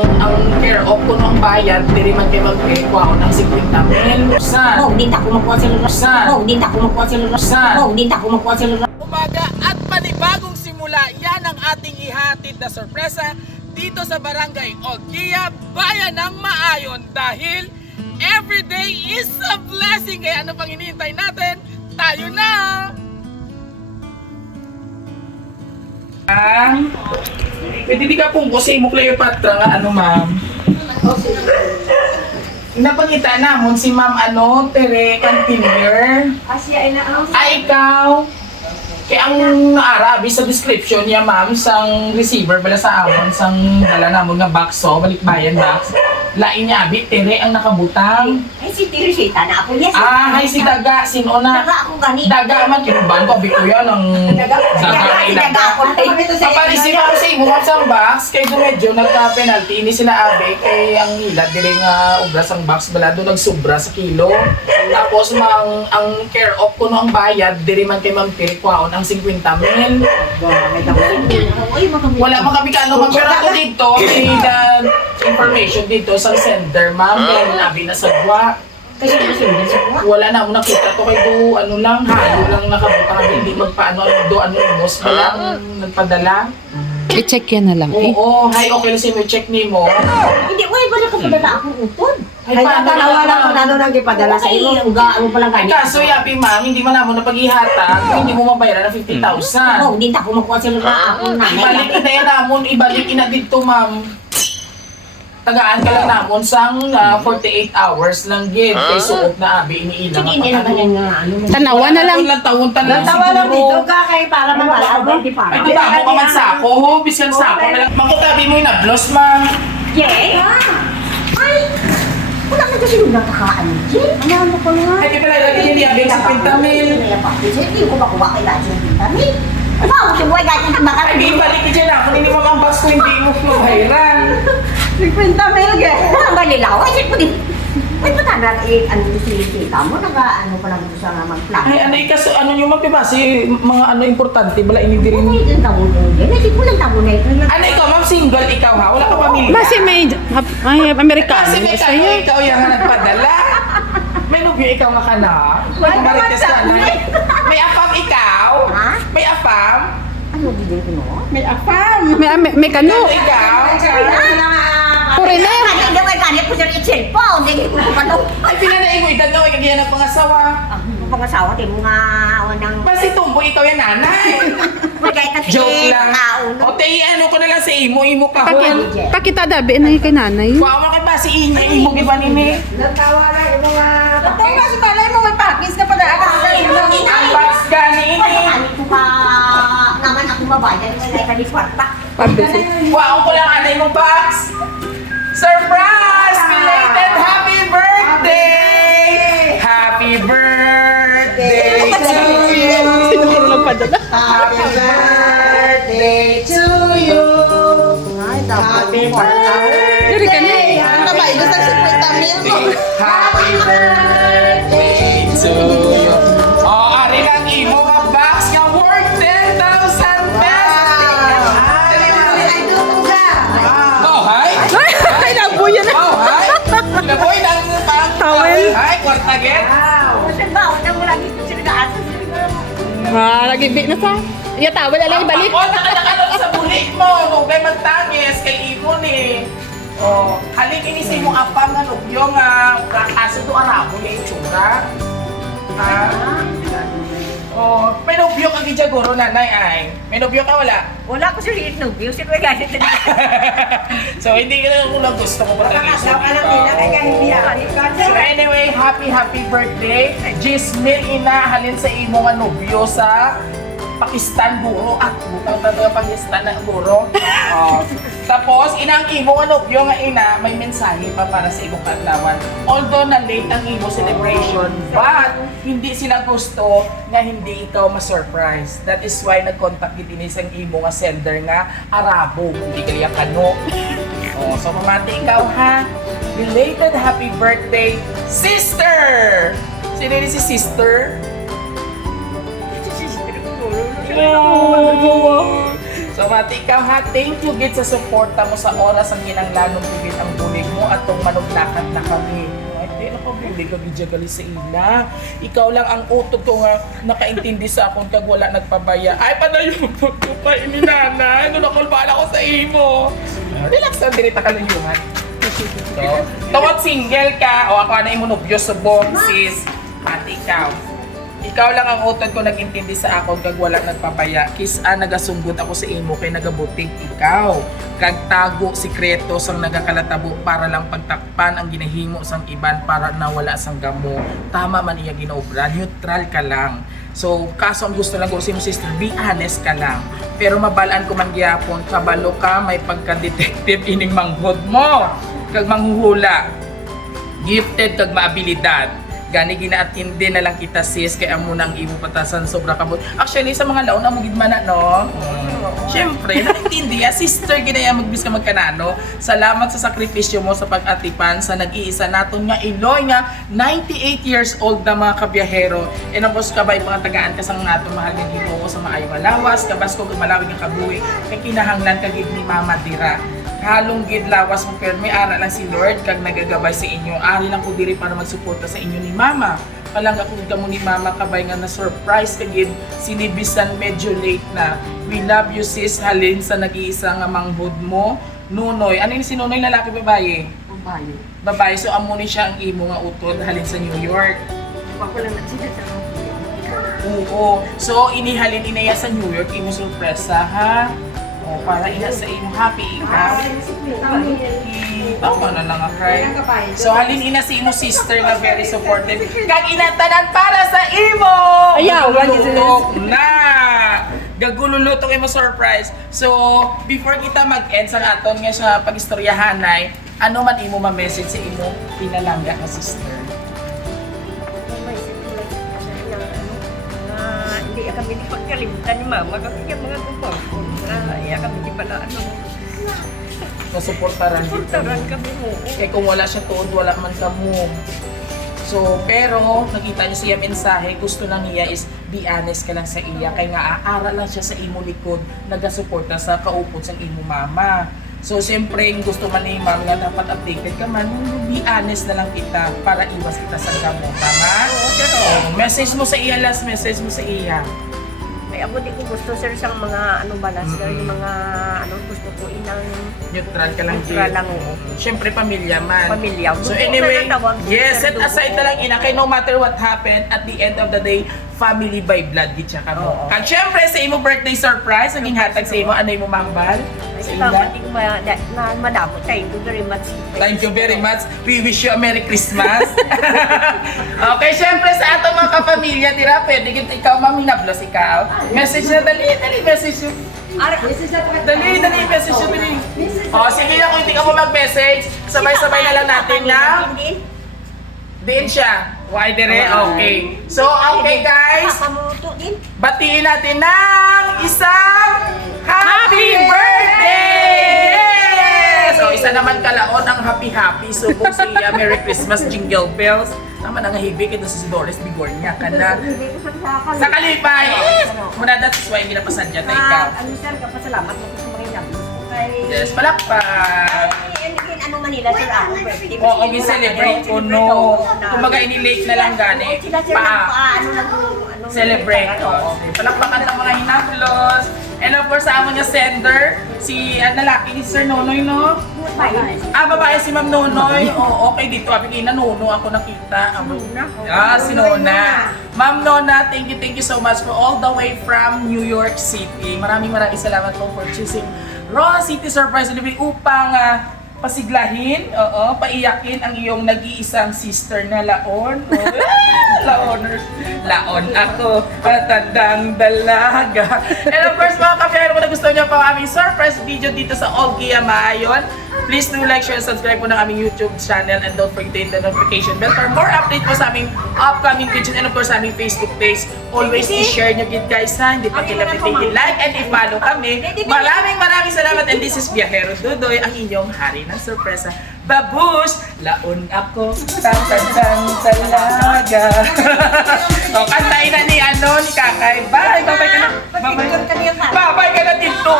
Ang care of ko ng bayad, diri man kay magpekwa ako ng 50,000. Saan? Oh, di ta ko makuha sa lugar. Saan? Oh, di ta ko makuha sa lugar. Saan? Oh, di ta ko makuha sa lugar. Umaga at panibagong simula, yan ang ating ihatid na sorpresa dito sa Barangay Olguia, Bayan ng Maayon. Dahil everyday is a blessing. Kaya ano pang hinihintay natin? Tayo na! Pwede di ka pong kasi mo Cleopatra nga ano ma'am? Napangita namon si ma'am Tere Cantinier. Asya ay na Ay ikaw! Kaya ang naarabi sa description niya ma'am sang receiver bala sa amon sang dala namon nga boxo, balikbayan box. Lain niya abi Tere ang nakabutang. Ay si Teresita na ako. Yes. Ay si Daga sino na? Daga ako gani. Daga man kinuban ko abi ko yan ang Daga ako. Paparisip ako sa imo sa box kay do medyo nagka-penalty ini sila abe kay ang hilad diri nga ubra sang box bala do nagsubra sa kilo. Tapos ang care of ko no ang bayad diri man kay Ma'am Pil kwaon ang 50,000. Wala makapikano man pero ako dito may information dito sa sender ma'am kay nabi na sagwa. Kasi susunod sa kuha. Wala na mo nakita to kay do ano lang hayo lang nakabutang hindi magpaano do ano boss lang nagpadala. I-check yan na lang eh. Oo, hi, okay lang si mo check ni mo. Hindi, wala ba nakapadala akong utod? Ay, Ay, paano natanawa na? lang kung ano nang ipadala sa iyo. Uga, ano pala Ay, gani? kaso yapi ma'am, hindi man naman napag-ihatag, hindi mo mabayaran ng 50,000. Oh, di ta ko makuha sa lugar. Ako nanay. Ibalik na yan namon, ibalik na dito ma'am. Tagaan ka lang namon sang 48 hours lang gid kay suot na abi iniilang. Sige, hindi naman yan nga. Ano mo. Tanawa na lang. Ilang taon tanan Tawa lang dito ka kay para mawala ako. Di Ay, para. di ba mo ka man sako, ho, biskan sako na lang. Makutabi mo yung nablos ma'am. Yay! Ay! Wala ka kasi yung nakakaan. Jay, ano ko nga? Ay, di pala lagi niya niyabing sa 50,000. Hindi ko makuha kay dati yung 50,000. Ano ba? Kung buhay dati yung bakal. Ay, di ibalik ka dyan ako, hindi mo ang box ko hindi mo mabayaran. 50,000 eh. Ang balilaw. Ay, sige po din. Ay, ba't ano sinisita mo? Ano pa lang sa mag-plan? Ay, ano kaso ano yung magpipasi, mga ano importante, bala inidiri mo. Ay, yung tabo mo din. Ay, ko lang tabo na ito. Ano ikaw, ma'am, single ikaw ha? Wala ka pamilya? Basi may Amerikano. Kasi may kayo, ikaw yung nagpadala. May nubyo ikaw nga ka na. Wala Marites ka na. naman May afam ikaw? Ha? May afam? Ano bigyan ko mo? May afam. May kano. Ano ikaw? Foreigner. Kanina may kanina ko sa cellphone. Hindi ko pa no. Ay, pinanain mo, ikaw na, ay kagyan ng pangasawa. Ang pangasawa, di mo nga wanang... Basi tumbo, ikaw yung nanay. Joke lang. O, te, ano ko na lang sa imo ka ho. Pakita dabi na kay nanay. Wow, makibasi inya, imo giba ni me. Nagtawa lang yung mga... Nagtawa kasi malay mo, may pakis ka pa na. Ang box gani ini. Ko ka naman ako mabayan. Wala ka di kwarta. Wow, ko lang anay mo box. Surprise! Belated happy birthday! Happy birthday to you! Happy birthday to you! Happy birthday! Diri ka na. Happy birthday to you! Oh, ari lang imo nga box nga worth 10,000 pesos! Oh, hi! Ay, nabuyan na. Oh, hi! Naboy ng parang Towel. Hi, kwarta get! Kasi ba, wala mo lagi ko sila Lagi big na sa. Yata, wala lang ibalik. Oh, nakalakalong sa bulik mo. Huwag kayo magtangis kay Imo ni. Oh, halik ini sa imong apang nga nubyo nga kaso to aramo ni itsura. Ha? Oh, may nubyo ka gid guro nanay ay. May nubyo ka wala? Wala ko sa hit no view. Sino ganit na? So hindi ka na gusto ko pa talaga. So anyway, happy birthday. Gismil ina halin sa imo nga nubyo sa Pakistan buro at butang na Pakistan na buro. Oh. Tapos inang imo nga nubyo nga ina may mensahe pa para sa imong kadlawan. Although na late ang imo celebration, but hindi sila gusto nga hindi ikaw ma-surprise. That is why nag-contact gid ini sang imo nga sender nga Arabo, hindi kaya kano. Oh, so mamati ikaw ha. Belated happy birthday, sister! Sino ni si sister? So, mati ikaw ha, thank you gid sa suporta mo sa oras ang ginanglanong bigit ang bulig mo at tong manuglakat na kami. Ay, di na ko bulig ka gidyagali sa ila. Ikaw lang ang utod ko nga nakaintindi sa akong kag wala nagpabaya. Ay, padayon ko pa ini nanay. Ano nakulbala ko sa imo. Relax lang, dirita ka lang yung So, tawag single ka o ako na imo nobyo subong sis. Mati ikaw. Ikaw lang ang utod ko nag-intindi sa ako kag wala nagpapaya. Kisa nagasunggot ako sa imo kay nagabutig ikaw. Kag tago sikreto sang nagakalatabo para lang pagtakpan ang ginahimo sang iban para nawala sang gamo. Tama man iya ginaobra, neutral ka lang. So, kaso ang gusto lang ko sa imo sister, be honest ka lang. Pero mabalaan ko man gyapon, kabalo ka, may pagka-detective ining manghod mo. Kag manghuhula. Gifted kag maabilidad. Gani ginaatindi na lang kita sis kay amo nang imo patasan sobra kabot. Actually sa mga laon amo gid man no. Syempre, naintindi ya sister ginaya magbis ka magkanano. Salamat sa sakripisyo mo sa pag-atipan sa nag-iisa naton nga Iloy nga 98 years old na mga kabiyahero. And of course kabay mga tagaan ka sang naton mahal nga Ginoo sa maayo malawas kabas ko malawig nga kabuhi kay kinahanglan kagid ni Mama Dira. Halong gid lawas mo pero may ara lang si Lord kag nagagabay sa inyo. Ari lang ko diri para magsuporta sa inyo ni Mama. Palangga ko kamo ni Mama kabay nga na surprise kagid sinibisan medyo late na. We love you sis halin sa nag-iisa nga manghod mo. Nunoy. Ano ni si Nunoy lalaki babae? Babae. Babae so amo ni siya ang imo nga utod halin sa New York. Ako lang nagsida sa Oo. So inihalin inaya sa New York imo sorpresa ha. O para ina sa imo happy ikaw. Tama na nga cry. So halin ina si imo sister nga very supportive. Kag inatanan para sa imo. Ayaw, Gagulutok na. Gagulutok imo surprise. So before kita mag-end sa aton nga sa pagistoryahanay, ano man imo ma-message sa imo pinalangga ka sister? Hindi kami di pagkalimutan ni Mama kasi yung mga gumpang ko. Iya kami di pala Masuportaran Suportaran kami mo. Kaya kung wala siya tuod, wala man ka mo. So, pero nakita niyo siya mensahe, gusto lang niya is be honest ka lang sa iya. Kaya nga aara lang siya sa imo likod, nagasuporta sa kaupod sa imo mama. So, siyempre, yung gusto man ni ma'am nga dapat updated ka man, be honest na lang kita para iwas kita sa gamo. Tama? Oo, sir. Message mo sa iya, last message mo sa iya. May ako di ko gusto sir sa mga ano balas sir, yung mga ano gusto ko inang Neutral ka lang. Neutral Jay. lang, oo. Siyempre, pamilya man. pamilya. So Dugo, anyway, sir, natawag. yes, Sir, set dugo. aside na lang ina kay no matter what happened, at the end of the day, family by blood gid siya kamo. Oo. Kag syempre sa imo birthday surprise, naging hatag sa imo ano imo mambal? Sa Ay, ila. tama, di ko na madamo. Thank you very much. Thank you very much. We wish you a Merry Christmas. Okay, syempre sa ato mga kapamilya, tira, pwede gid ikaw maminablos ikaw. Message na dali, message. Dali, message na dali. Oh, sige na kung hindi ka mo mag-message, sabay-sabay na lang natin na. Diin siya. Why dire? Okay. So, okay guys. Kakamuto din. Batiin natin ng isang Happy Birthday! Yes! So, isa naman kalaon ang happy-happy. So, kung siya Merry Christmas Jingle Bells. Tama na nga hibik. Ito si Doris Bigornia ka na. Sa kalipay! Yes! Muna that's why ginapasan niya tayo ikaw. Ano sir, kapasalamat mo sa mga inabos ko kay... Yes, palakpak! Ano Manila sir ako birthday. Oo, gi-celebrate ko no. Kumbaga ini-late na lang gani. Sila sir ano ano Celebrate ko. Palakpakan ng mga hinaplos. And of course, sa amon nga sender, si lalaki ni Sir Nonoy, no? Babae si Ma'am Nonoy. Oo, okay dito. Abi na Nono ako nakita. Si Nona. Ma'am Nona, thank you so much for all the way from New York City. Maraming salamat po for choosing Raw City Surprise Delivery upang pasiglahin, paiyakin ang iyong nag-iisang sister na Laon. Laoners. Laon ako, patandang dalaga. And of course, mga kapyero, kung nagustuhan niyo po ang aming surprise video dito sa Olgia Maayon, please do like, share, and subscribe po ng aming YouTube channel and don't forget to hit the notification bell for more update po sa aming upcoming videos and of course sa aming Facebook page always i-share nyo gid guys ha. Hindi pa kilapit like and i-follow kami. Maraming salamat and this is Biyahero Dudoy, ang inyong hari ng sorpresa. Babush! Laon ako, tan talaga. O, kantayin na ni Kakay. Bye! Bye-bye ka na. Bye-bye ka na dito.